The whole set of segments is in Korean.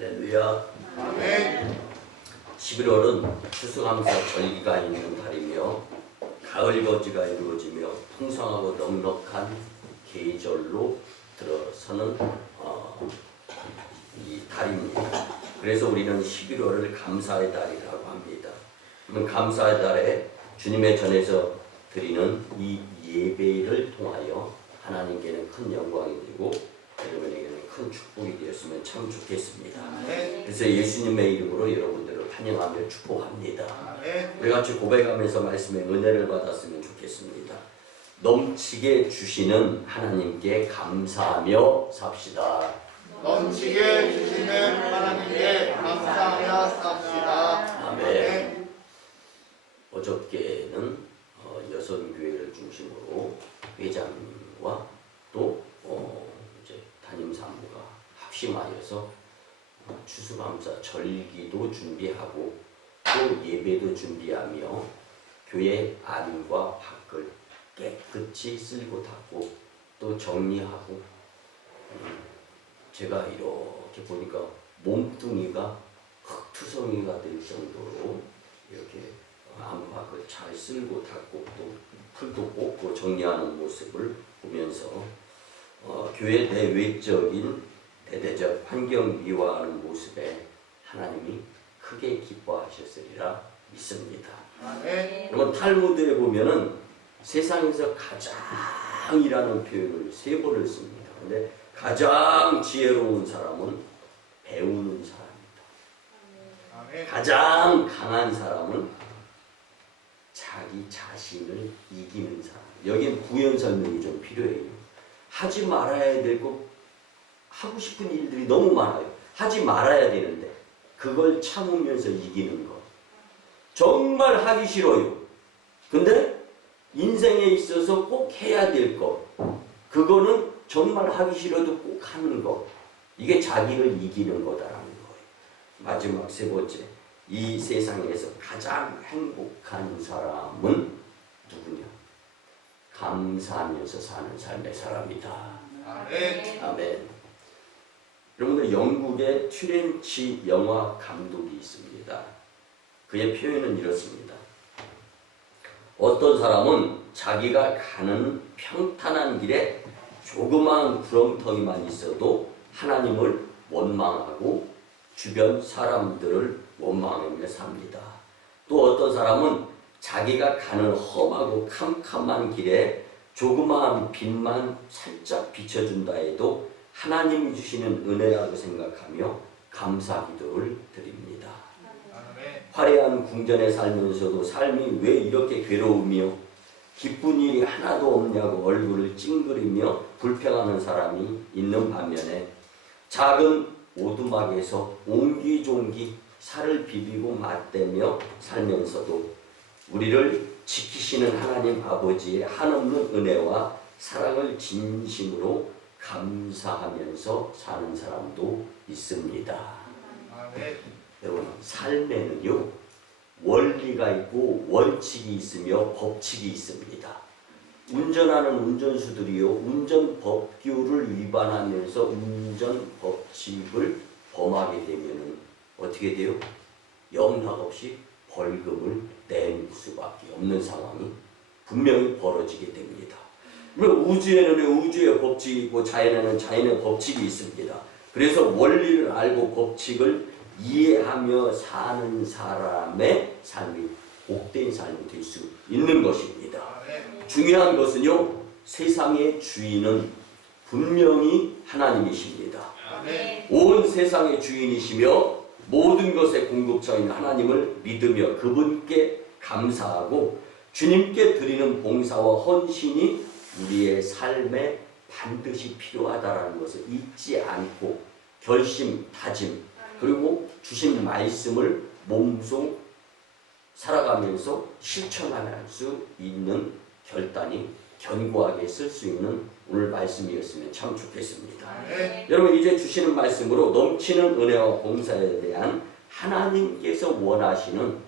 할렐루야. 아멘. 11월은 추수감사 절기가 있는 달이며 가을 거지가 이루어지며 풍성하고 넉넉한 계절로 들어서는 이 달입니다. 그래서 우리는 11월을 감사의 달이라고 합니다. 감사의 달에 주님의 전에서 드리는 이 예배를 통하여 하나님께는 큰 영광이 되고 여러분에게는 큰 축복이 되었으면 참 좋겠습니다. 그래서 예수님의 이름으로 여러분들을 환영하며 축복합니다. 우리 같이 고백하면서 말씀의 은혜를 받았으면 좋겠습니다. 넘치게 주시는 하나님께 감사하며 삽시다. 넘치게 주시는 하나님께 감사하며 삽시다. 아멘. 어저께는 여선교회를 중심으로 회장님과 또 이제 담임 사무가 합심하여서 추수감사 절기도 준비하고 또 예배도 준비하며 교회 안과 밖을 깨끗이 쓸고 닦고 또 정리하고 제가 이렇게 보니까 몸뚱이가 흙투성이가 될 정도로 이렇게 안팎을 잘 쓸고 닦고 또 풀도 뽑고 정리하는 모습을 보면서 교회 내외적인 대대적 환경 미화하는 모습에 하나님이 크게 기뻐하셨으리라 믿습니다. 여러분 탈무드에 보면은 세상에서 가장이라는 표현을 3번을 씁니다. 근데 가장 지혜로운 사람은 배우는 사람입니다. 가장 강한 사람은 자기 자신을 이기는 사람. 여기엔 부연 설명이 좀 필요해요. 하지 말아야 될 거, 하고 싶은 일들이 너무 많아요. 하지 말아야 되는데 그걸 참으면서 이기는 거. 정말 하기 싫어요. 근데 인생에 있어서 꼭 해야 될 거. 그거는 정말 하기 싫어도 꼭 하는 거. 이게 자기를 이기는 거다라는 거예요. 마지막 3번째. 이 세상에서 가장 행복한 사람은 누구냐? 감사하면서 사는 삶의 사람이다. 아멘. 아멘. 여러분들 영국의 튜렌치 영화 감독이 있습니다. 그의 표현은 이렇습니다. 어떤 사람은 자기가 가는 평탄한 길에 조그마한 구렁텅이만 있어도 하나님을 원망하고 주변 사람들을 원망하며 삽니다. 또 어떤 사람은 자기가 가는 험하고 캄캄한 길에 조그마한 빛만 살짝 비춰준다 해도 하나님이 주시는 은혜라고 생각하며 감사 기도를 드립니다. 화려한 궁전에 살면서도 삶이 왜 이렇게 괴로우며 기쁜 일이 하나도 없냐고 얼굴을 찡그리며 불평하는 사람이 있는 반면에 작은 오두막에서 옹기종기 살을 비비고 맞대며 살면서도 우리를 지키시는 하나님 아버지의 한없는 은혜와 사랑을 진심으로 감사하면서 사는 사람도 있습니다. 아멘. 여러분 삶에는요 원리가 있고 원칙이 있으며 법칙이 있습니다. 운전하는 운전수들이요 운전 법규를 위반하면서 운전 법칙을 범하게 되면은 어떻게 돼요? 영락없이 벌금을 낼 수밖에 없는 상황이 분명히 벌어지게 됩니다. 우주에는 우주의 법칙이 있고 자연에는 자연의 법칙이 있습니다. 그래서 원리를 알고 법칙을 이해하며 사는 사람의 삶이 복된 삶이 될 수 있는 것입니다. 중요한 것은요 세상의 주인은 분명히 하나님이십니다. 온 세상의 주인이시며 모든 것의 공급처인 하나님을 믿으며 그분께 감사하고 주님께 드리는 봉사와 헌신이 우리의 삶에 반드시 필요하다는 것을 잊지 않고 결심, 다짐 그리고 주신 말씀을 몸소 살아가면서 실천할 수 있는 결단이 견고하게 쓸 수 있는 오늘 말씀이었으면 참 좋겠습니다. 여러분 이제 주시는 말씀으로 넘치는 은혜와 봉사에 대한 하나님께서 원하시는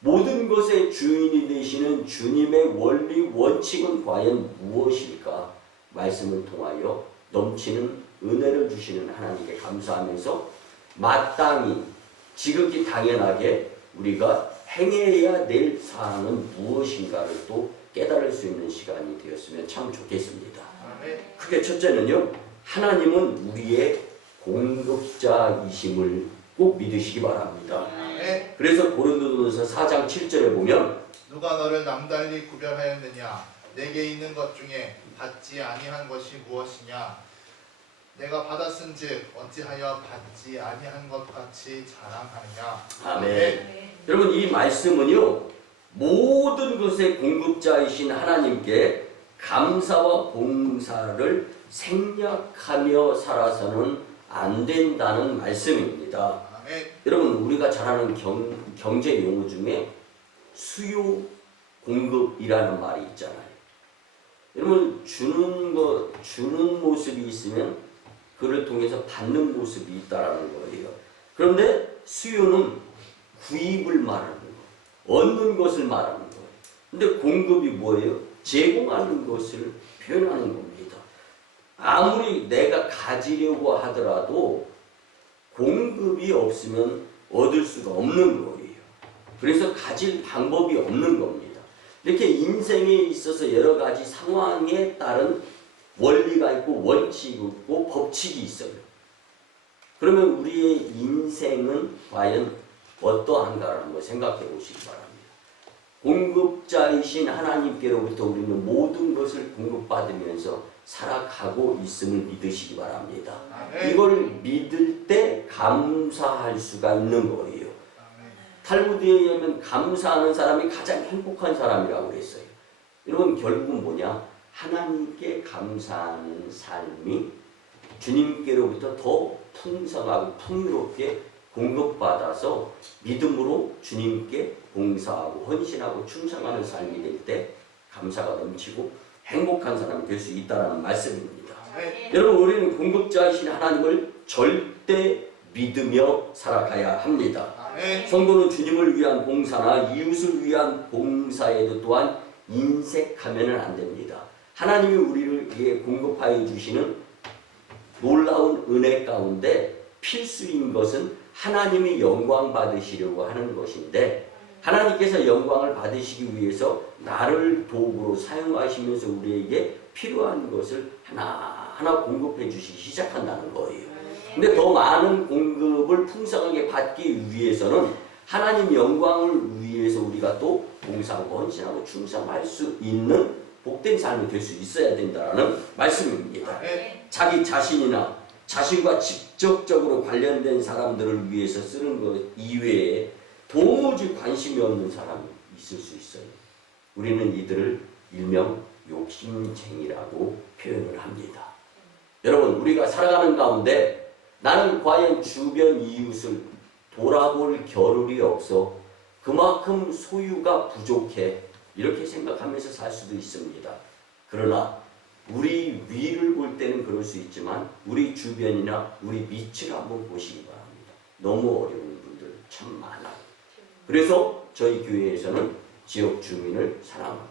모든 것의 주인이 되시는 주님의 원리 원칙은 과연 무엇일까? 말씀을 통하여 넘치는 은혜를 주시는 하나님께 감사하면서 마땅히 지극히 당연하게 우리가 행해야 될 사항은 무엇인가를 또 깨달을 수 있는 시간이 되었으면 참 좋겠습니다. 아멘. 크게 첫째는요, 하나님은 우리의 공급자이심을 꼭 믿으시기 바랍니다. 아멘. 그래서 고린도전서 4장 7절에 보면 누가 너를 남달리 구별하였느냐? 내게 있는 것 중에 받지 아니한 것이 무엇이냐? 내가 받았은즉 어찌하여 받지 아니한 것 같이 자랑하느냐? 아멘. 여러분, 이 말씀은요, 모든 것의 공급자이신 하나님께 감사와 봉사를 생략하며 살아서는 안 된다는 말씀입니다. 아멘. 여러분, 우리가 잘 아는 경제 용어 중에 수요 공급이라는 말이 있잖아요. 여러분, 주는 모습이 있으면 그를 통해서 받는 모습이 있다라는 거예요. 그런데 수요는 구입을 말하는 거, 얻는 것을 말하는 거예요. 근데 공급이 뭐예요? 제공하는 것을 표현하는 겁니다. 아무리 내가 가지려고 하더라도 공급이 없으면 얻을 수가 없는 거예요. 그래서 가질 방법이 없는 겁니다. 이렇게 인생에 있어서 여러 가지 상황에 따른 원리가 있고 원칙이 있고 법칙이 있어요. 그러면 우리의 인생은 과연 어떠한가를 한번 생각해 보시기 바랍니다. 공급자이신 하나님께로부터 우리는 모든 것을 공급받으면서 살아가고 있음을 믿으시기 바랍니다. 아멘. 이걸 믿을 때 감사할 수가 있는 거예요. 아멘. 탈무드에 의하면 감사하는 사람이 가장 행복한 사람이라고 그랬어요. 여러분, 결국은 뭐냐? 하나님께 감사하는 삶이 주님께로부터 더 풍성하고 풍요롭게 공급받아서 믿음으로 주님께 봉사하고 헌신하고 충성하는 삶이 될 때 감사가 넘치고 행복한 사람이 될 수 있다는 말씀입니다. 아멘. 여러분, 우리는 공급자이신 하나님을 절대 믿으며 살아가야 합니다. 아멘. 성도는 주님을 위한 봉사나 이웃을 위한 봉사에도 또한 인색하면 안 됩니다. 하나님이 우리에게 공급하여 주시는 놀라운 은혜 가운데 필수인 것은 하나님이 영광 받으시려고 하는 것인데, 하나님께서 영광을 받으시기 위해서 나를 도구로 사용하시면서 우리에게 필요한 것을 하나하나 공급해 주시기 시작한다는 거예요. 근데 더 많은 공급을 풍성하게 받기 위해서는 하나님 영광을 위해서 우리가 또 봉사하고 헌신하고 충성할 수 있는 복된 삶이 될 수 있어야 된다는 말씀입니다. 아멘. 자기 자신이나 자신과 직접적으로 관련된 사람들을 위해서 쓰는 것 이외에 도무지 관심이 없는 사람이 있을 수 있어요. 우리는 이들을 일명 욕심쟁이라고 표현을 합니다. 여러분, 우리가 살아가는 가운데 나는 과연 주변 이웃을 돌아볼 겨를이 없어 그만큼 소유가 부족해 이렇게 생각하면서 살 수도 있습니다. 그러나 우리 위를 볼 때는 그럴 수 있지만 우리 주변이나 우리 밑을 한번 보시기 바랍니다. 너무 어려운 분들 참 많아요. 그래서 저희 교회에서는 지역 주민을 사랑하고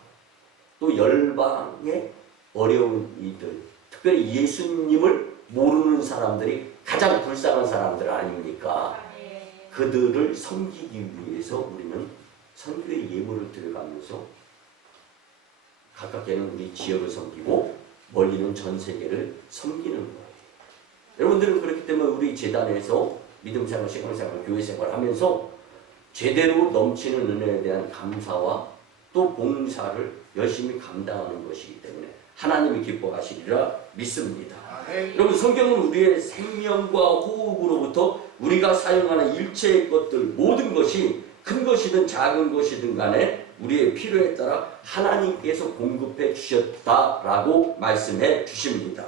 또 열방의 어려운 이들, 특별히 예수님을 모르는 사람들이 가장 불쌍한 사람들 아닙니까? 그들을 섬기기 위해서 우리는 선교의 예물을 들어가면서 가깝게는 우리 지역을 섬기고 멀리는 전 세계를 섬기는 거예요. 여러분들은 그렇기 때문에 우리 재단에서 믿음생활, 신앙생활, 교회생활 하면서 제대로 넘치는 은혜에 대한 감사와 또 봉사를 열심히 감당하는 것이기 때문에 하나님이 기뻐하시리라 믿습니다. 아멘. 여러분, 성경은 우리의 생명과 호흡으로부터 우리가 사용하는 일체의 것들, 모든 것이 큰 것이든 작은 것이든 간에 우리의 필요에 따라 하나님께서 공급해 주셨다라고 말씀해 주십니다.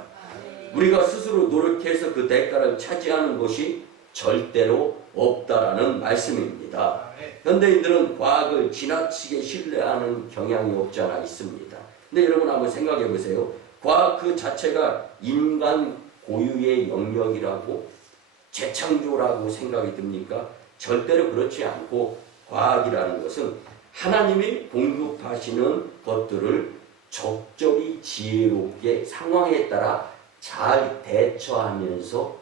우리가 스스로 노력해서 그 대가를 차지하는 것이 절대로 없다라는 말씀입니다. 아멘. 현대인들은 과학을 지나치게 신뢰하는 경향이 없지 않아 있습니다. 근데 여러분 한번 생각해 보세요. 과학 그 자체가 인간 고유의 영역이라고 재창조라고 생각이 듭니까? 절대로 그렇지 않고 과학이라는 것은 하나님이 공급하시는 것들을 적절히 지혜롭게 상황에 따라 잘 대처하면서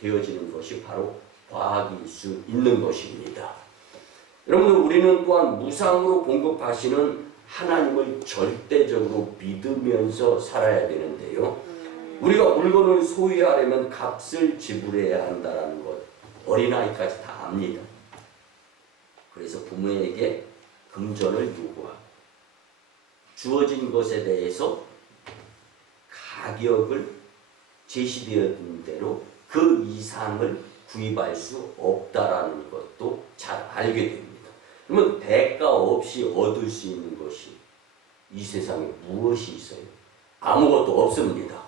되어지는 것이 바로 과학일 수 있는 것입니다. 여러분들, 우리는 또한 무상으로 공급하시는 하나님을 절대적으로 믿으면서 살아야 되는데요. 우리가 물건을 소유하려면 값을 지불해야 한다는 것, 어린아이까지 다 압니다. 그래서 부모에게 금전을 요구하고 주어진 것에 대해서 가격을 제시되었던 대로 그 이상을 구입할 수 없다라는 것도 잘 알게 됩니다. 그러면 대가 없이 얻을 수 있는 것이 이 세상에 무엇이 있어요? 아무것도 없습니다.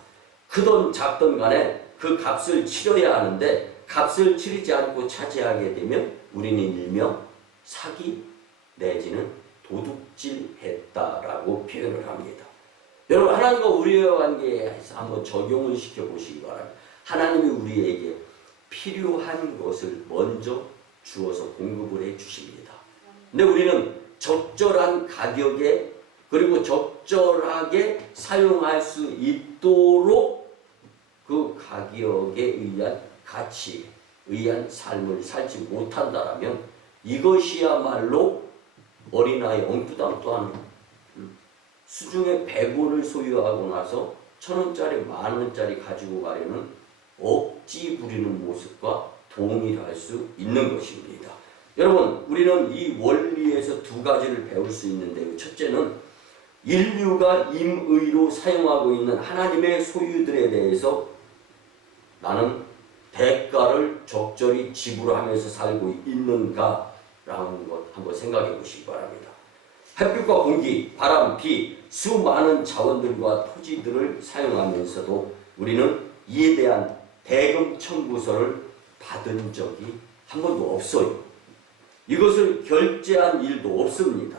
크든 작든 간에 그 값을 치러야 하는데 값을 치르지 않고 차지하게 되면 우리는 일명 사기 내지는 도둑질했다라고 표현을 합니다. 여러분, 하나님과 우리의 관계에서 한번 적용을 시켜보시기 바랍니다. 하나님이 우리에게 필요한 것을 먼저 주어서 공급을 해주십니다. 근데 우리는 적절한 가격에 그리고 적절하게 사용할 수 있도록 그 가격에 의한 가치에 의한 삶을 살지 못한다라면 이것이야말로 어린아이 엉뚱땅땅한 수중에 100원을 소유하고 나서 1,000원짜리 10,000원짜리 가지고 가려는 억지 부리는 모습과 동일할 수 있는 것입니다. 여러분, 우리는 이 원리에서 두 가지를 배울 수 있는데요. 첫째는 인류가 임의로 사용하고 있는 하나님의 소유들에 대해서 나는 대가를 적절히 지불하면서 살고 있는가라는 것 한번 생각해 보시기 바랍니다. 햇빛과 공기, 바람, 비, 수많은 자원들과 토지들을 사용하면서도 우리는 이에 대한 대금 청구서를 받은 적이 한 번도 없어요. 이것을 결제한 일도 없습니다.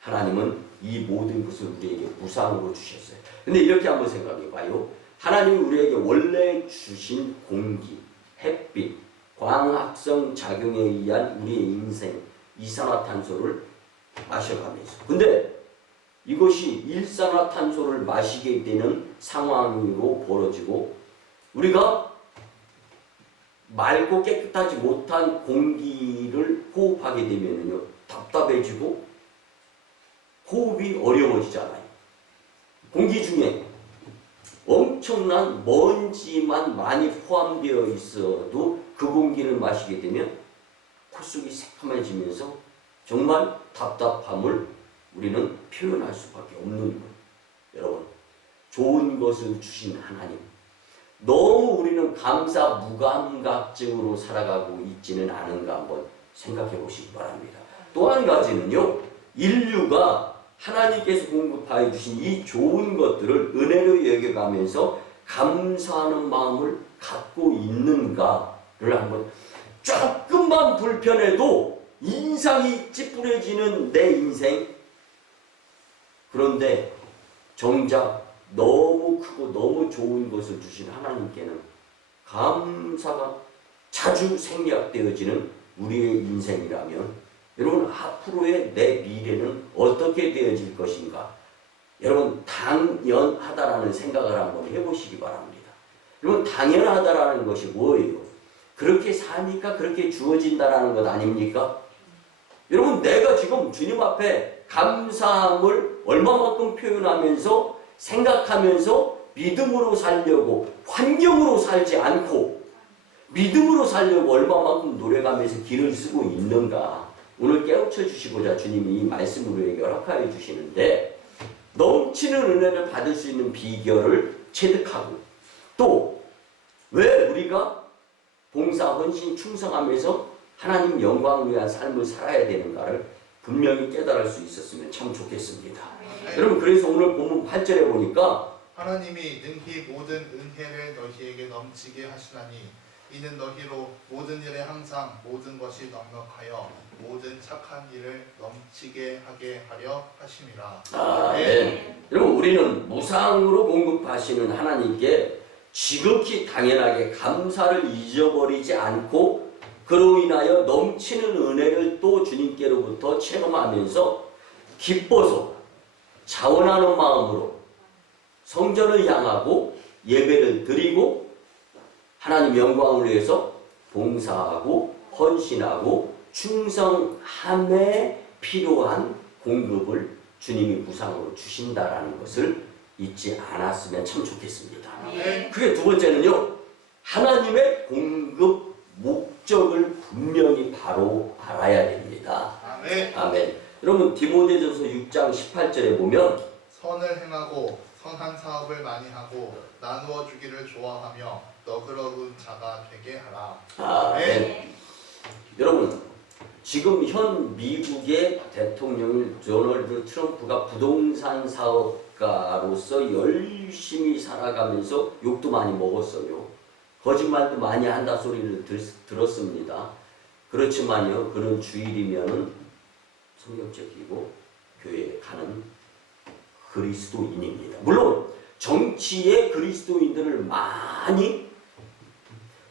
하나님은 이 모든 것을 우리에게 무상으로 주셨어요. 근데 이렇게 한번 생각해 봐요. 하나님이 우리에게 원래 주신 공기, 햇빛, 광합성 작용에 의한 우리의 인생, 이산화탄소를 마셔가면서, 근데 이것이 일산화탄소를 마시게 되는 상황으로 벌어지고 우리가 맑고 깨끗하지 못한 공기를 호흡하게 되면요 답답해지고 호흡이 어려워지잖아요. 공기 중에 엄청난 먼지만 많이 포함되어 있어도 그 공기를 마시게 되면 콧속이 새카매지면서 정말 답답함을 우리는 표현할 수밖에 없는 거예요. 여러분, 좋은 것을 주신 하나님, 너무 우리는 감사 무감각증으로 살아가고 있지는 않은가 한번 생각해 보시기 바랍니다. 또 한 가지는요, 인류가 하나님께서 공급하여 주신 이 좋은 것들을 은혜로 여겨가면서 감사하는 마음을 갖고 있는가를 한번, 조금만 불편해도 인상이 찌푸려지는 내 인생, 그런데 정작 너무 크고 너무 좋은 것을 주신 하나님께는 감사가 자주 생략되어지는 우리의 인생이라면 여러분, 앞으로의 내 미래는 어떻게 되어질 것인가? 여러분, 당연하다라는 생각을 한번 해보시기 바랍니다. 여러분, 당연하다라는 것이 뭐예요? 그렇게 사니까 그렇게 주어진다라는 것 아닙니까? 여러분, 내가 지금 주님 앞에 감사함을 얼마만큼 표현하면서 생각하면서 믿음으로 살려고, 환경으로 살지 않고 믿음으로 살려고 얼마만큼 노력하면서 길을 쓰고 있는가? 오늘 깨우쳐 주시고자 주님이 이 말씀으로 우리에게 허락하여 주시는데, 넘치는 은혜를 받을 수 있는 비결을 체득하고, 또 왜 우리가 봉사, 헌신, 충성하면서 하나님 영광을 위한 삶을 살아야 되는가를 분명히 깨달을 수 있었으면 참 좋겠습니다. 여러분, 그래서 오늘 본문 8절에 보니까 하나님이 능히 모든 은혜를 너희에게 넘치게 하시나니 이는 너희로 모든 일에 항상 모든 것이 넉넉하여 모든 착한 일을 넘치게 하게 하려 하심이라. 네. 여러분, 우리는 무상으로 공급하시는 하나님께 지극히 당연하게 감사를 잊어버리지 않고 그로 인하여 넘치는 은혜를 또 주님께로부터 체험하면서 기뻐서 자원하는 마음으로 성전을 향하고 예배를 드리고 하나님 영광을 위해서 봉사하고 헌신하고 충성함에 필요한 공급을 주님이 무상으로 주신다라는 것을 잊지 않았으면 참 좋겠습니다. 네. 그게 두 번째는요. 하나님의 공급 목적을 분명히 바로 알아야 됩니다. 아멘. 아멘. 여러분 디모데전서 6장 18절에 보면 선을 행하고 선한 사업을 많이 하고 나누어 주기를 좋아하며 너그러운 자가 되게 하라. 아멘. 여러분 지금 현 미국의 대통령 도널드 트럼프가 부동산 사업가로서 열심히 살아가면서 욕도 많이 먹었어요. 거짓말도 많이 한다 소리를 들었습니다. 그렇지만요, 그는 주일이면 성경 지키고 교회에 가는 그리스도인입니다. 물론 정치에 그리스도인들을 많이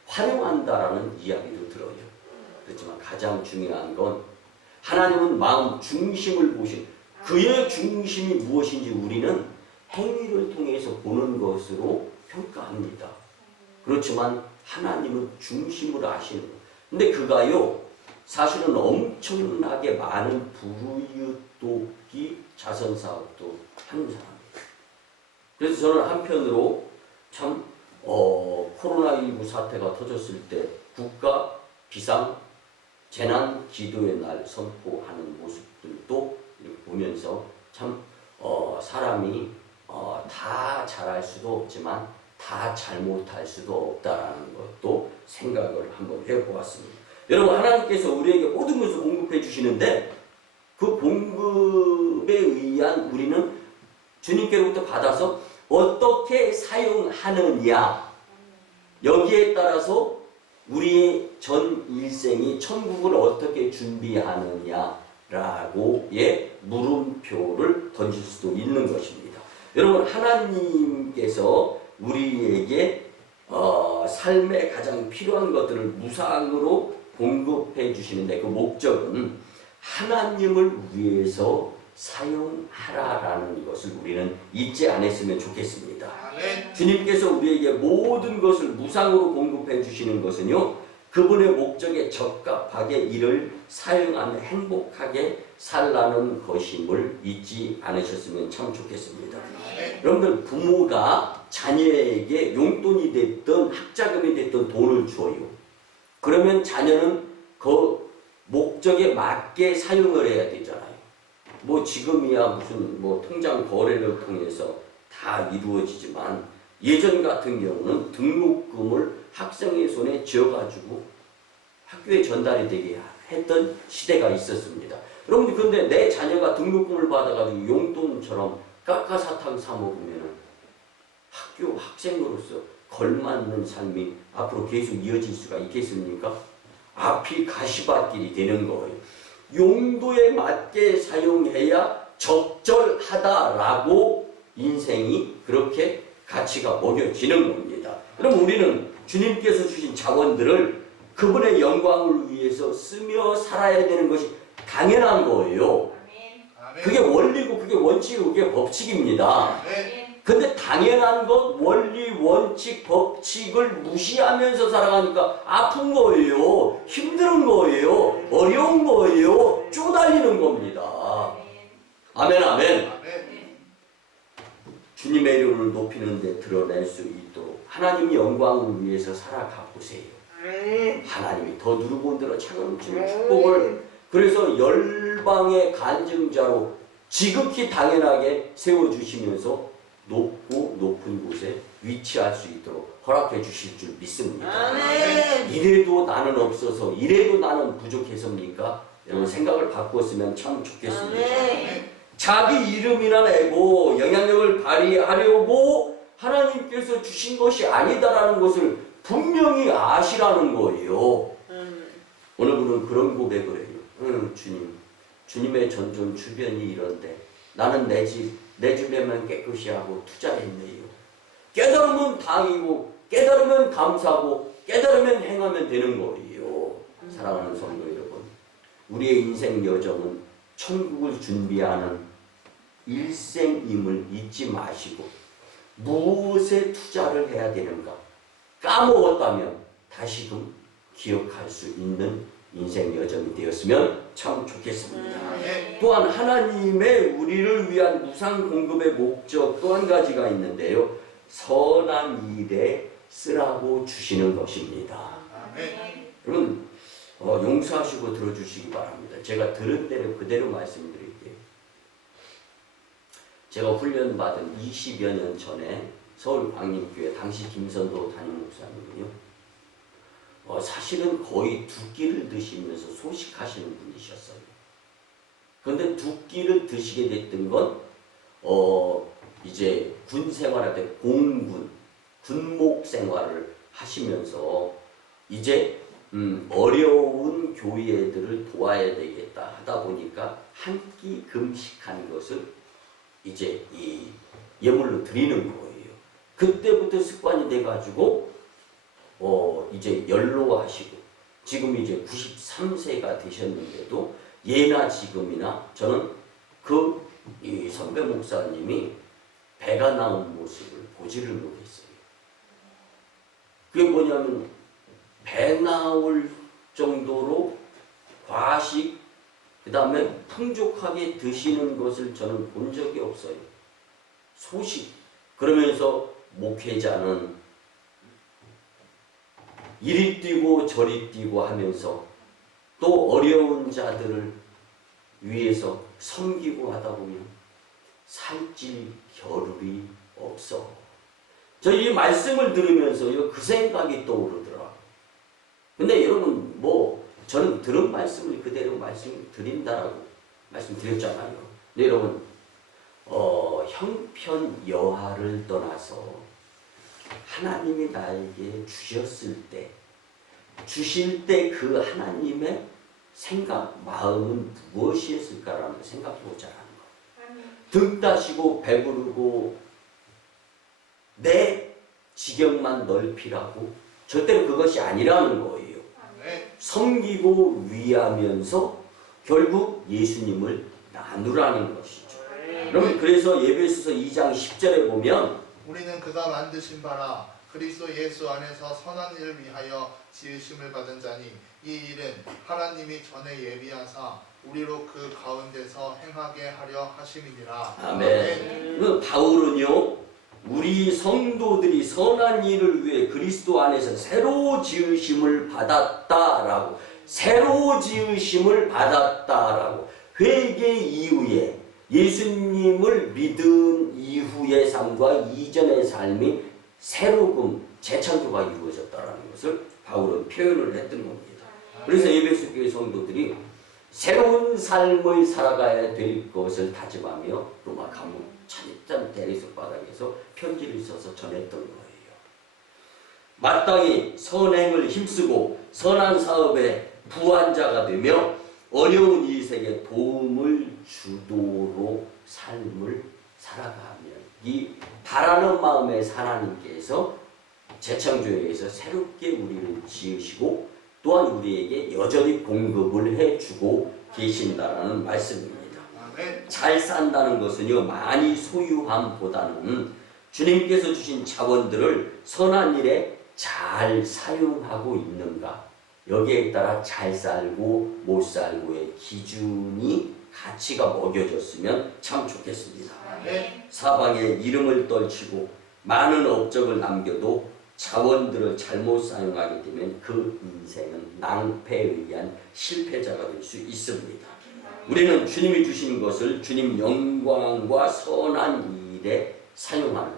활용한다라는 이야기도 들어요. 그렇지만 가장 중요한 건 하나님은 마음 중심을 보신 그의 중심이 무엇인지 우리는 행위를 통해서 보는 것으로 평가합니다. 그렇지만 하나님은 중심을 아시는 거예요. 근데 그가요 사실은 엄청나게 많은 불우이웃돕기 자선사업도 하는 사람이에요. 그래서 저는 한편으로 참 코로나19 사태가 터졌을 때 국가 비상 재난 기도의 날 선포하는 모습들도 이렇게 보면서 참 사람이 다 잘할 수도 없지만 다 잘못할 수도 없다라는 것도 생각을 한번 해보았습니다. 여러분 하나님께서 우리에게 모든 것을 공급해 주시는데 그 공급에 의한 우리는 주님께로부터 받아서 어떻게 사용하느냐 여기에 따라서 우리의 전 일생이 천국을 어떻게 준비하느냐라고의 물음표를 던질 수도 있는 것입니다. 여러분 하나님께서 우리에게 삶에 가장 필요한 것들을 무상으로 공급해 주시는데 그 목적은 하나님을 위해서 사용하라라는 것을 우리는 잊지 않았으면 좋겠습니다. 아멘. 주님께서 우리에게 모든 것을 무상으로 공급해 주시는 것은요 그분의 목적에 적합하게 이를 사용하며 행복하게 살라는 것임을 잊지 않으셨으면 참 좋겠습니다. 아멘. 여러분들 부모가 자녀에게 용돈이 됐든 학자금이 됐든 돈을 줘요. 그러면 자녀는 그 목적에 맞게 사용을 해야 되잖아요. 뭐 지금이야 무슨 뭐 통장 거래를 통해서 다 이루어지지만 예전 같은 경우는 등록금을 학생의 손에 쥐어가지고 학교에 전달이 되게 했던 시대가 있었습니다. 여러분 근데 내 자녀가 등록금을 받아가지고 용돈처럼 깎아사탕 사 먹으면 학교 학생으로서 걸맞는 삶이 앞으로 계속 이어질 수가 있겠습니까? 앞이 가시밭길이 되는 거예요. 용도에 맞게 사용해야 적절하다라고 인생이 그렇게 가치가 먹여지는 겁니다. 그럼 우리는 주님께서 주신 자원들을 그분의 영광을 위해서 쓰며 살아야 되는 것이 당연한 거예요. 아멘. 그게 원리고 그게 원칙이고 그게 법칙입니다. 아멘. 근데 당연한 것, 원리, 원칙, 법칙을 무시하면서 살아가니까 아픈 거예요. 힘든 거예요. 어려운 거예요. 쪼달리는 겁니다. 아멘, 아멘. 아멘. 주님의 이름을 높이는 데 드러낼 수 있도록 하나님 영광을 위해서 살아가 보세요. 하나님이 더 누르고 들어 차가운 축복을 그래서 열방의 간증자로 지극히 당연하게 세워주시면서 높고 높은 곳에 위치할 수 있도록 허락해 주실 줄 믿습니다. 아멘. 이래도 나는 없어서 이래도 나는 부족해서입니까? 여러분 생각을 바꾸었으면 참 좋겠습니다. 아멘. 자기 이름이나 내고 영향력을 발휘하려고 하나님께서 주신 것이 아니다라는 것을 분명히 아시라는 거예요. 어느 분은 그런 고백을 해요. 주님, 주님의 전전 주변이 이런데 나는 내 집에만 깨끗이 하고 투자했네요. 깨달으면 당이고 깨달으면 감사하고 깨달으면 행하면 되는 거예요. 사랑하는 성도 여러분, 우리의 인생 여정은 천국을 준비하는 일생임을 잊지 마시고 무엇에 투자를 해야 되는가? 까먹었다면 다시금 기억할 수 있는 인생 여정이 되었으면 참 좋겠습니다. 또한 하나님의 우리를 위한 무상 공급의 목적 또 한 가지가 있는데요. 선한 일에 쓰라고 주시는 것입니다. 여러분 용서하시고 들어주시기 바랍니다. 제가 들은 대로 그대로 말씀드릴게요. 제가 훈련받은 20여 년 전에 서울 광림교회 당시 김선도 담임 목사님은요. 사실은 거의 두 끼를 드시면서 소식하시는 분이셨어요. 그런데 두 끼를 드시게 됐던 건 이제 군 생활할 때 군목 생활을 하시면서 이제 어려운 교회들을 도와야 되겠다 하다 보니까 한 끼 금식한 것을 이제 이 예물로 드리는 거예요. 그때부터 습관이 돼가지고 이제 연로하시고 지금 이제 93세가 되셨는데도 예나 지금이나 저는 이 선배 목사님이 배가 나온 모습을 보지를 못했어요. 그게 뭐냐면 배 나올 정도로 과식 그 다음에 풍족하게 드시는 것을 저는 본 적이 없어요. 소식 그러면서 목회자는 이리 뛰고 저리 뛰고 하면서 또 어려운 자들을 위해서 섬기고 하다 보면 살찔 겨를이 없어. 저 이 말씀을 들으면서요 그 생각이 떠오르더라. 근데 여러분 저는 들은 말씀을 그대로 말씀드린다라고 말씀드렸잖아요. 근데 여러분 형편 여하를 떠나서 하나님이 나에게 주실 때 그 하나님의 생각, 마음은 무엇이었을까라는 생각해보자 하는 거. 등 따시고 배부르고 내 지경만 넓히라고 절대로 그것이 아니라는 거예요. 섬기고 위하면서 결국 예수님을 나누라는 것이죠. 여러분 그래서 예배소서 2장 10절에 보면 우리는 그가 만드신 바라 그리스도 예수 안에서 선한 일을 위하여 지으심을 받은 자니 이 일은 하나님이 전에 예비하사 우리로 그 가운데서 행하게 하려 하심이니라. 아멘. 그 바울은요 우리 성도들이 선한 일을 위해 그리스도 안에서 새로 지으심을 받았다라고 회개 이후에 예수님을 믿은 이후의 삶과 이전의 삶이 새로금 재창조가 이루어졌다라는 것을 바울은 표현을 했던 겁니다. 그래서 에베소 교회 성도들이 새로운 삶을 살아가야 될 것을 다짐하며 로마 감옥 찬찬 대리석 바닥에서 편지를 써서 전했던 거예요. 마땅히 선행을 힘쓰고 선한 사업에 부한 자가 되며 어려운 이웃에게 도움을 주도록 삶을 살아가면 이 바라는 마음의 하나님께서 재창조에 의해서 새롭게 우리를 지으시고 또한 우리에게 여전히 공급을 해주고 계신다라는 말씀입니다. 잘 산다는 것은요 많이 소유함보다는 주님께서 주신 자원들을 선한 일에 잘 사용하고 있는가 여기에 따라 잘 살고 못 살고의 기준이 가치가 먹여졌으면 참 좋겠습니다. 사방에 이름을 떨치고 많은 업적을 남겨도 자원들을 잘못 사용하게 되면 그 인생은 낭패에 의한 실패자가 될 수 있습니다. 우리는 주님이 주신 것을 주님 영광과 선한 일에 사용하는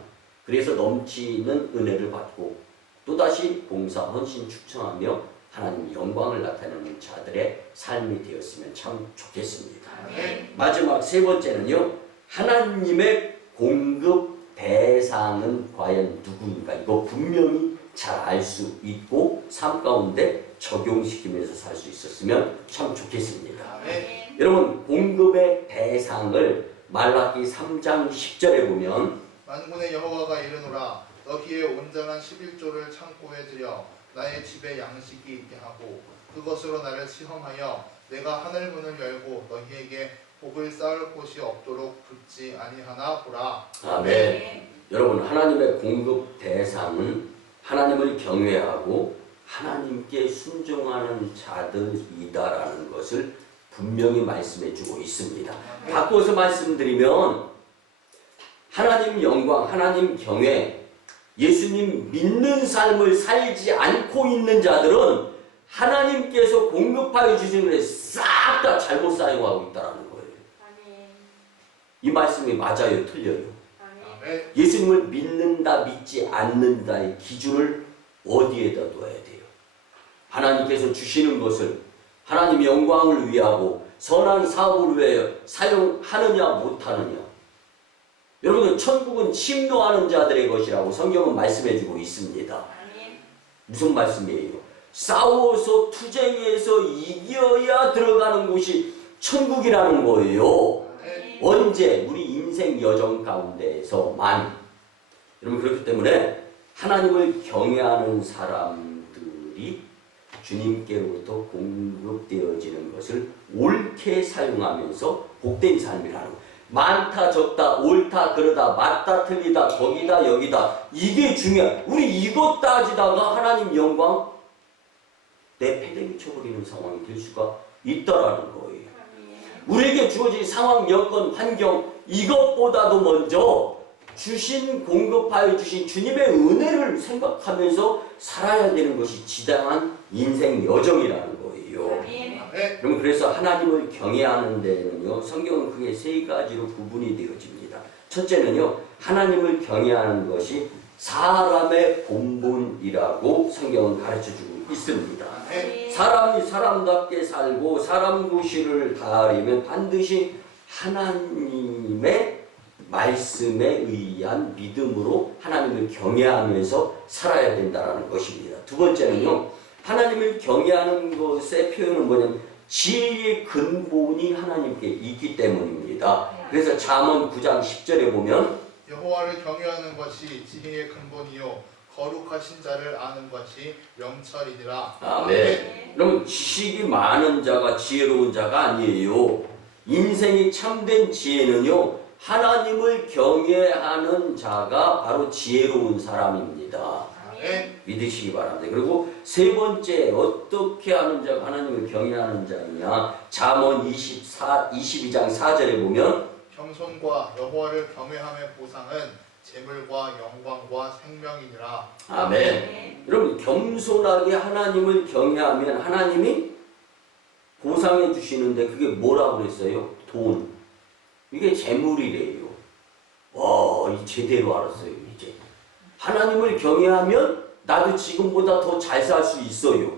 그래서 넘치는 은혜를 받고 또다시 봉사 헌신 축청하며 하나님 영광을 나타내는 자들의 삶이 되었으면 참 좋겠습니다. 마지막 세 번째는요. 하나님의 공급 대상은 과연 누구인가? 이거 분명히 잘 알 수 있고 삶 가운데 적용시키면서 살 수 있었으면 참 좋겠습니다. 여러분 공급의 대상을 말라기 3장 10절에 보면 만군의 여호와가 이르노라 너희의 온전한 11조를 창고에 들여 나의 집에 양식이 있게 하고 그것으로 나를 시험하여 내가 하늘 문을 열고 너희에게 복을 쌓을 곳이 없도록 붙지 아니하나 보라. 아멘. 여러분 하나님의 공급 대상은 하나님을 경외하고 하나님께 순종하는 자들이다라는 것을 분명히 말씀해 주고 있습니다. 바꿔서 말씀드리면 하나님 영광, 하나님 경외, 예수님 믿는 삶을 살지 않고 있는 자들은 하나님께서 공급하여 주신 것에 싹 다 잘못 사용하고 있다는 거예요. 이 말씀이 맞아요, 틀려요? 예수님을 믿는다, 믿지 않는다의 기준을 어디에다 둬야 돼요? 하나님께서 주시는 것을 하나님 영광을 위하고 선한 사업을 위하여 사용하느냐 못하느냐. 여러분, 천국은 침노하는 자들의 것이라고 성경은 말씀해주고 있습니다. 무슨 말씀이에요? 싸워서 투쟁해서 이겨야 들어가는 곳이 천국이라는 거예요. 언제? 우리 인생 여정 가운데에서만. 여러분, 그렇기 때문에 하나님을 경외하는 사람들이 주님께로부터 공급되어지는 것을 옳게 사용하면서 복된 삶이라는 거예요. 많다 적다 옳다 그러다 맞다 틀리다 거기다 여기다 이게 중요해. 우리 이것 따지다가 하나님 영광 내 패대기 쳐버리는 상황이 될 수가 있다라는 거예요. 우리에게 주어진 상황, 여건, 환경 이것보다도 먼저 주신 공급하여 주신 주님의 은혜를 생각하면서 살아야 되는 것이 지당한 인생 여정이라는 거예요. 그럼 그래서 하나님을 경외하는 데는요, 성경은 크게 세 가지로 구분이 되어집니다. 첫째는요, 하나님을 경외하는 것이 사람의 본분이라고 성경은 가르쳐주고 있습니다. 사람이 사람답게 살고 사람 구실을 다하려면 반드시 하나님의 말씀에 의한 믿음으로 하나님을 경외하면서 살아야 된다는 것입니다. 두 번째는요, 하나님을 경외하는 것의 표현은 뭐냐면 지혜의 근본이 하나님께 있기 때문입니다. 그래서 잠언 9장 10절에 보면 여호와를 경외하는 것이 지혜의 근본이요 거룩하신 자를 아는 것이 명철이니라. 아멘. 그럼 지식이 많은 자가 지혜로운 자가 아니에요. 인생이 참된 지혜는요, 하나님을 경외하는 자가 바로 지혜로운 사람입니다. 믿으시기 바랍니다. 그리고 세 번째, 어떻게 하는 자가 하나님을 경외하는 자이냐, 잠언 22장 4절에 보면 겸손과 여호와를 경외함의 보상은 재물과 영광과 생명이니라. 아멘. 여러분, 겸손하게 하나님을 경외하면 하나님이 보상해 주시는데 그게 뭐라고 그랬어요? 돈. 이게 재물이래요. 와, 제대로 알았어요. 이제 하나님을 경외하면 나도 지금보다 더 잘 살 수 있어요.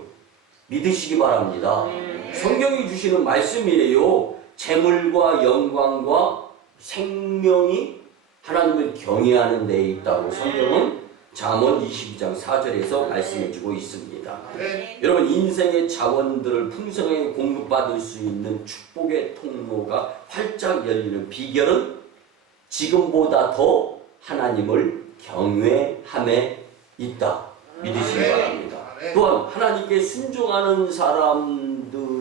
믿으시기 바랍니다. 성경이 주시는 말씀이에요. 재물과 영광과 생명이 하나님을 경외하는 데에 있다고 성경은 잠언 22장 4절에서 말씀해주고 있습니다. 여러분, 인생의 자원들을 풍성하게 공급받을 수 있는 축복의 통로가 활짝 열리는 비결은 지금보다 더 하나님을 경외함에 있다. 믿으시기 바랍니다. 또한 하나님께 순종하는 사람들이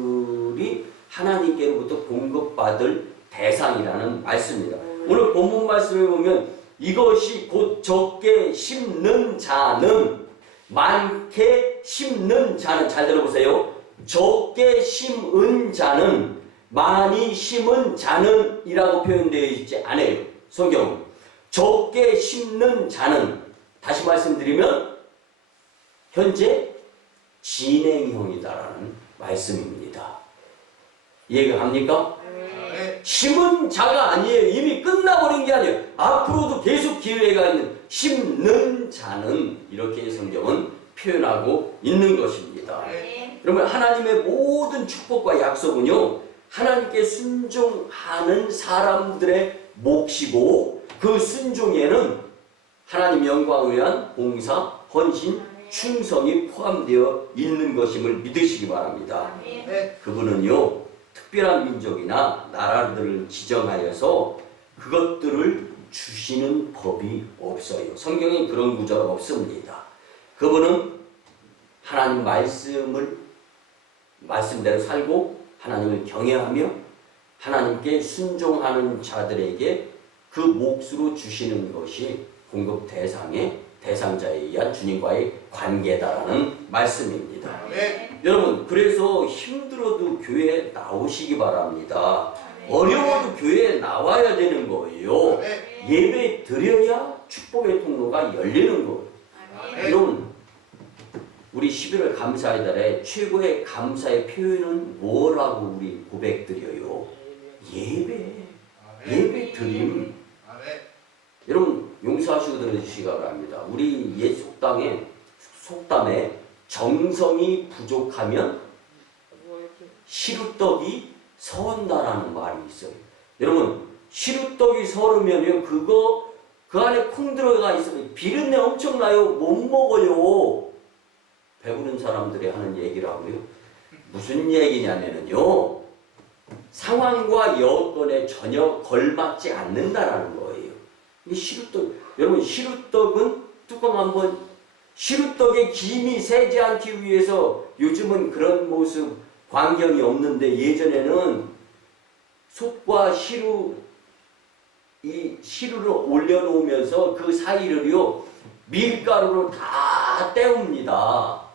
하나님께로부터 공급받을 대상이라는 말씀입니다. 오늘 본문 말씀에 보면 이것이 곧 적게 심는 자는 많게 심는 자는, 잘 들어보세요. 적게 심은 자는 많이 심은 자는 이라고 표현되어 있지 않아요. 성경은 적게 심는 자는, 다시 말씀드리면 현재 진행형이다라는 말씀입니다. 이해가 갑니까? 심은 자가 아니에요. 이미 끝나버린 게 아니에요. 앞으로도 계속 기회가 있는 심는 자는, 이렇게 성경은 표현하고 있는 것입니다. 그러면 하나님의 모든 축복과 약속은요, 하나님께 순종하는 사람들의 몫이고, 그 순종에는 하나님 영광을 위한 봉사, 헌신, 충성이 포함되어 있는 것임을 믿으시기 바랍니다. 그분은요, 특별한 민족이나 나라들을 지정하여서 그것들을 주시는 법이 없어요. 성경에 그런 구절 없습니다. 그분은 하나님 말씀대로 살고 하나님을 경외하며 하나님께 순종하는 자들에게 그 몫으로 주시는 것이 공급 대상자에 의한 주님과의 관계다라는 말씀입니다. 아멘. 여러분, 그래서 힘들어도 교회에 나오시기 바랍니다. 어려워도 교회에 나와야 되는 거예요. 아멘. 예배 드려야 축복의 통로가 열리는 거예요. 여러분, 우리 11월 감사의 달에 최고의 감사의 표현은 뭐라고 우리 고백드려요? 예배. 예배 드림. 아멘. 여러분, 용서하시고 들어주시기 바랍니다. 우리 옛 속담에 정성이 부족하면 시루떡이 서운다라는 말이 있어요. 여러분, 시루떡이 서르면요, 그 안에 콩 들어가 있으면 비린내 엄청나요. 못 먹어요. 배부른 사람들이 하는 얘기라고요. 무슨 얘기냐면요, 상황과 여건에 전혀 걸맞지 않는다라는 거예요. 이 시루떡, 여러분, 시루떡은 뚜껑 한번, 시루떡에 김이 새지 않기 위해서 요즘은 그런 모습 광경이 없는데, 예전에는 솥과 시루를 올려놓으면서 그 사이를요 밀가루로 다 때웁니다.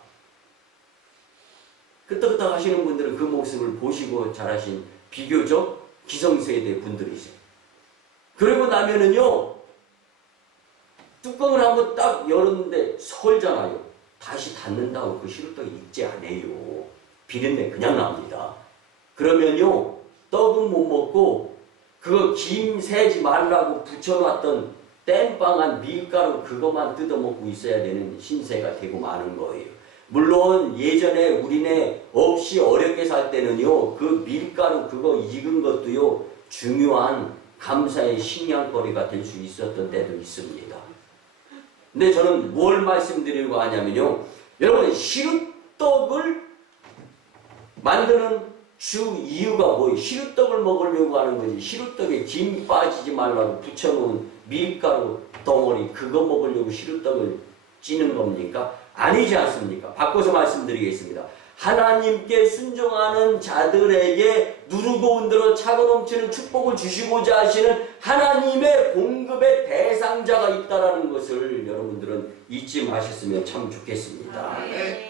끄떡끄떡 하시는 분들은 그 모습을 보시고 자라신 비교적 기성세대 분들이세요. 그러고 나면은요, 뚜껑을 한번 딱 열었는데 설잖아요. 다시 닫는다고 그 시루떡이 익지 않아요. 비린내 그냥 납니다. 그러면요, 떡은 못 먹고 그거 김 새지 말라고 붙여놨던 땜빵한 밀가루 그것만 뜯어먹고 있어야 되는 신세가 되고 마는 거예요. 물론 예전에 우리네 없이 어렵게 살 때는요, 그 밀가루 그거 익은 것도요 중요한 감사의 식량거리가 될 수 있었던 때도 있습니다. 근데 저는 뭘 말씀드리려고 하냐면요, 여러분, 시루떡을 만드는 주 이유가 뭐예요? 시루떡을 먹으려고 하는 거지. 시루떡에 김 빠지지 말라고 붙여놓은 밀가루 덩어리 그거 먹으려고 시루떡을 찌는 겁니까? 아니지 않습니까? 바꿔서 말씀드리겠습니다. 하나님께 순종하는 자들에게 누르고 흔들어 차고 넘치는 축복을 주시고자 하시는 하나님의 공급의 대상자가 있다는 것을 여러분들은 잊지 마셨으면 참 좋겠습니다.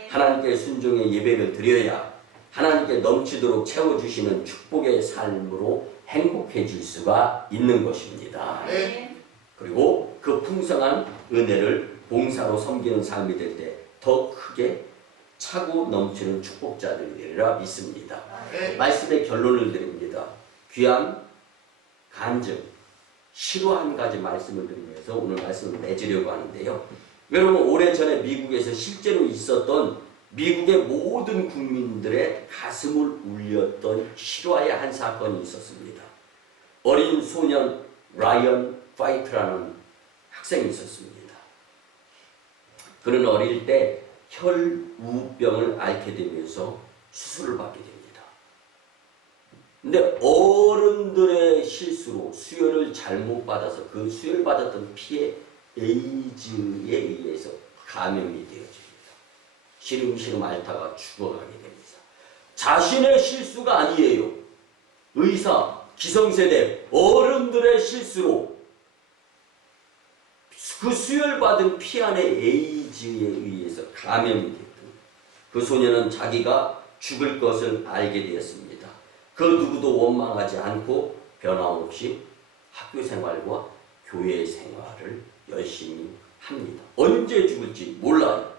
하나님께 순종의 예배를 드려야 하나님께 넘치도록 채워주시는 축복의 삶으로 행복해질 수가 있는 것입니다. 그리고 그 풍성한 은혜를 봉사로 섬기는 삶이 될 때 더 크게 차고 넘치는 축복자들이 되리라 믿습니다. 말씀의 결론을 드립니다. 귀한 간증, 시로 한 가지 말씀을 드리면서 오늘 말씀을 맺으려고 하는데요. 여러분, 오래전에 미국에서 실제로 있었던 미국의 모든 국민들의 가슴을 울렸던 실화의 한 사건이 있었습니다. 어린 소년 라이언 파이트라는 학생이 있었습니다. 그는 어릴 때 혈우병을 앓게 되면서 수술을 받게 됩니다. 근데 어른들의 실수로 수혈을 잘못 받아서 그 수혈받았던 피에 에이즈에 의해서 감염이 되어집니다. 시름시름 앓다가 죽어가게 됩니다. 자신의 실수가 아니에요. 의사, 기성세대, 어른들의 실수로 그 수혈받은 피 안에 에이즈에 의해서 감염이 됐던 그 소년은 자기가 죽을 것을 알게 되었습니다. 그 누구도 원망하지 않고 변함없이 학교 생활과 교회 생활을 열심히 합니다. 언제 죽을지 몰라요.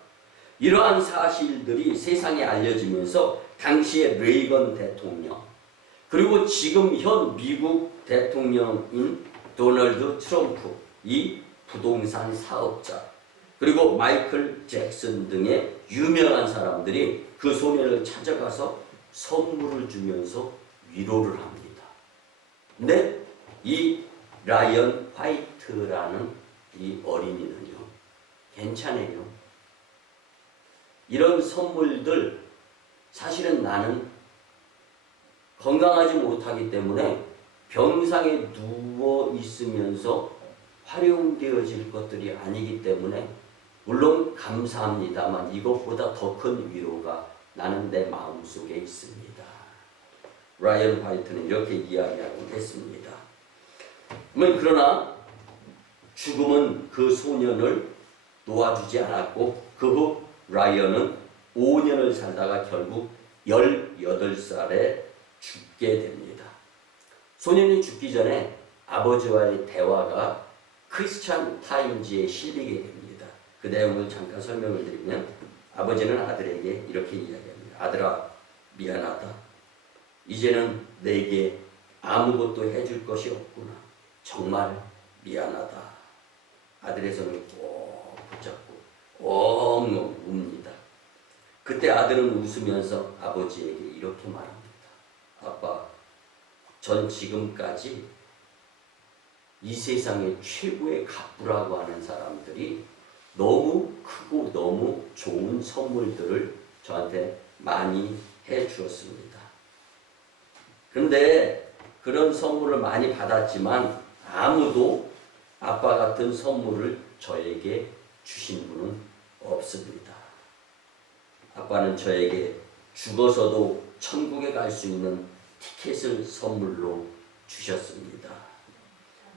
이러한 사실들이 세상에 알려지면서 당시의 레이건 대통령, 그리고 지금 현 미국 대통령인 도널드 트럼프, 이 부동산 사업자, 그리고 마이클 잭슨 등의 유명한 사람들이 그 소년을 찾아가서 선물을 주면서 위로를 합니다. 근데 이 라이언 화이트라는 이 어린이는요, 괜찮아요. 이런 선물들, 사실은 나는 건강하지 못하기 때문에 병상에 누워 있으면서 활용되어질 것들이 아니기 때문에 물론 감사합니다만 이것보다 더 큰 위로가 나는 내 마음속에 있습니다. 라이언 화이트는 이렇게 이야기하고 했습니다. 그러나 죽음은 그 소년을 놓아주지 않았고 그 후 라이언은 5년을 살다가 결국 18살에 죽게 됩니다. 소년이 죽기 전에 아버지와의 대화가 크리스찬 타임즈에 실리게 됩니다. 그 내용을 잠깐 설명을 드리면 아버지는 아들에게 이렇게 이야기합니다. 아들아, 미안하다. 이제는 내게 아무것도 해줄 것이 없구나. 정말 미안하다. 아들의 손을 꼭 붙잡고 엉엉 웁니다. 그때 아들은 웃으면서 아버지에게 이렇게 말합니다. 아빠, 전 지금까지 이 세상의 최고의 갑부라고 하는 사람들이 너무 크고 너무 좋은 선물들을 저한테 많이 해 주었습니다. 그런데 그런 선물을 많이 받았지만 아무도 아빠 같은 선물을 저에게 주신 분은 없습니다. 아빠는 저에게 죽어서도 천국에 갈 수 있는 티켓을 선물로 주셨습니다.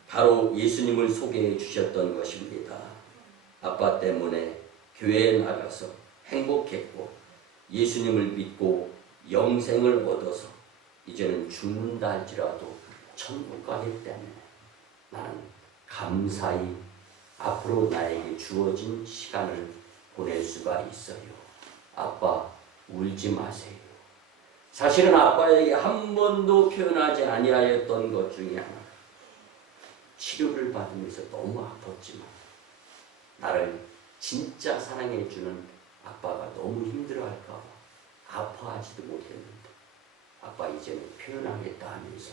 바로 예수님을 소개해 주셨던 것입니다. 아빠 때문에 교회에 나가서 행복했고 예수님을 믿고 영생을 얻어서 이제는 죽는다 할지라도 천국 가기 때문에 나는 감사히 앞으로 나에게 주어진 시간을 보낼 수가 있어요. 아빠, 울지 마세요. 사실은 아빠에게 한 번도 표현하지 아니하였던 것 중에 하나, 치료를 받으면서 너무 아팠지만 나를 진짜 사랑해주는 아빠가 너무 힘들어할까 봐 아파하지도 못했는데 아빠 이제는 표현하겠다 하면서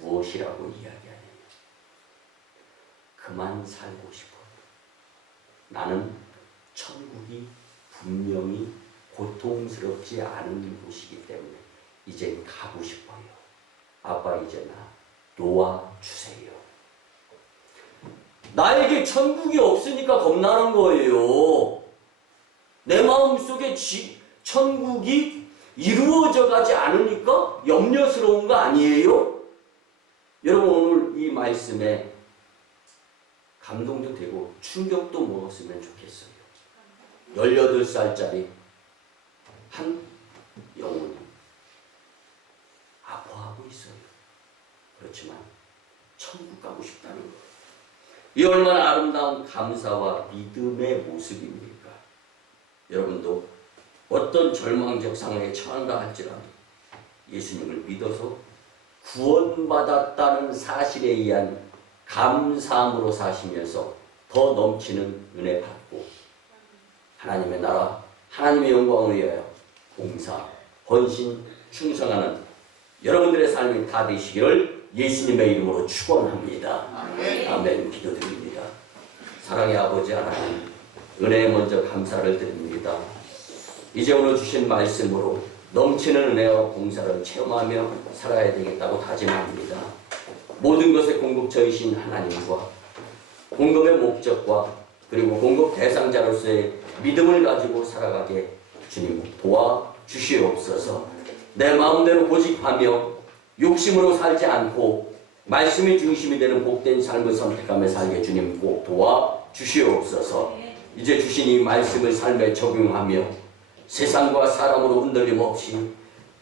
무엇이라고 이야기하냐면 그만 살고 싶어요. 나는 천국이 분명히 고통스럽지 않은 곳이기 때문에 이제 가고 싶어요. 아빠 이제 나 놓아주세요. 나에게 천국이 없으니까 겁나는 거예요. 내 마음속에 천국이 이루어져 가지 않으니까 염려스러운 거 아니에요? 여러분 오늘 이 말씀에 감동도 되고 충격도 먹었으면 좋겠어요. 18살짜리 한 영혼이 아파하고 있어요. 그렇지만 천국 가고 싶다는 거예요. 이 얼마나 아름다운 감사와 믿음의 모습입니까? 여러분도 어떤 절망적 상황에 처한다 할지라도 예수님을 믿어서 구원받았다는 사실에 의한 감사함으로 사시면서 더 넘치는 은혜 받고 하나님의 나라, 하나님의 영광을 위하여 봉사, 헌신, 충성하는 여러분들의 삶이 다 되시기를 예수님의 이름으로 축원합니다. 아멘. 기도드립니다. 사랑의 아버지 하나님, 은혜에 먼저 감사를 드립니다. 이제 오늘 주신 말씀으로 넘치는 은혜와 봉사를 체험하며 살아야 되겠다고 다짐합니다. 모든 것의 공급처이신 하나님과 공급의 목적과 그리고 공급 대상자로서의 믿음을 가지고 살아가게 주님 도와주시옵소서. 내 마음대로 고집하며 욕심으로 살지 않고 말씀이 중심이 되는 복된 삶을 선택하며 살게 주님 꼭 도와주시옵소서. 이제 주신 이 말씀을 삶에 적용하며 세상과 사람으로 흔들림 없이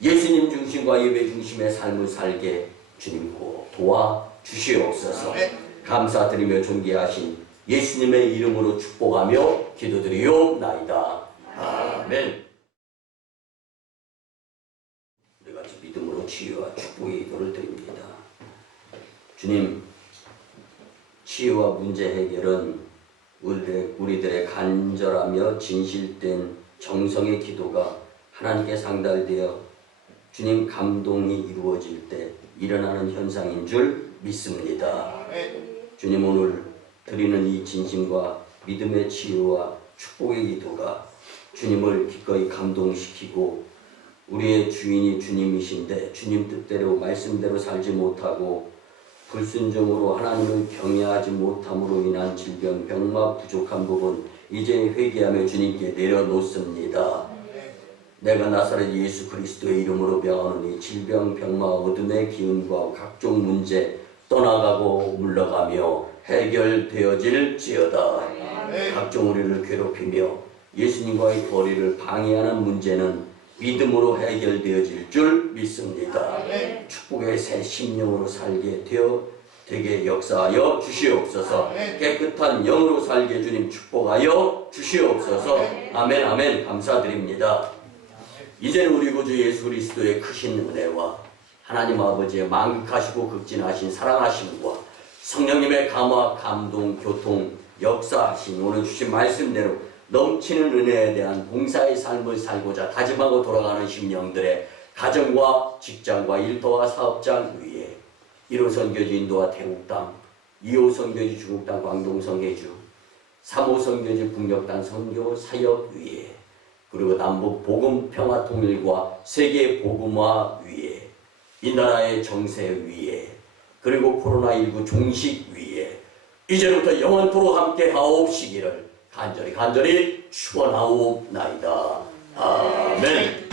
예수님 중심과 예배 중심의 삶을 살게 주님 꼭 도와주시옵소서. 감사드리며 존귀하신 예수님의 이름으로 축복하며 기도드리옵나이다. 아멘. 우리 같이 믿음으로 치유와 축복의 기도를 드립니다. 주님, 치유와 문제 해결은 우리들의 간절하며 진실된 정성의 기도가 하나님께 상달되어 주님 감동이 이루어질 때 일어나는 현상인 줄 믿습니다. 주님 오늘 드리는 이 진심과 믿음의 치유와 축복의 기도가 주님을 기꺼이 감동시키고 우리의 주인이 주님이신데 주님 뜻대로 말씀대로 살지 못하고 불순종으로 하나님을 경외하지 못함으로 인한 질병, 병마, 부족한 부분 이제 회개하며 주님께 내려놓습니다. 내가 나사렛 예수 그리스도의 이름으로 명하노니 질병, 병마, 어둠의 기운과 각종 문제 떠나가고 물러가며 해결되어질지어다. 각종 우리를 괴롭히며 예수님과의 거리를 방해하는 문제는 믿음으로 해결되어질 줄 믿습니다. 아멘. 축복의 새 심령으로 살게 되게 역사하여 주시옵소서. 아멘. 깨끗한 영으로 살게 주님 축복하여 주시옵소서. 아멘 아멘. 감사드립니다. 이제는 우리 구주 예수 그리스도의 크신 은혜와 하나님 아버지의 만극하시고 극진하신 사랑하심과 성령님의 감화, 감동, 교통, 역사하신 오늘 주신 말씀대로 넘치는 은혜에 대한 봉사의 삶을 살고자 다짐하고 돌아가는 심령들의 가정과 직장과 일터와 사업장 위에 1호 선교지 인도와 태국 땅, 2호 선교지 중국 땅 광동 선교주, 3호 선교지 북녘 땅 선교 사역 위에 그리고 남북 복음 평화 통일과 세계 복음화 위에 이 나라의 정세 위에 그리고 코로나19 종식 위에 이제부터 영원토록 함께 하옵시기를 간절히 축원하옵나이다. 아멘.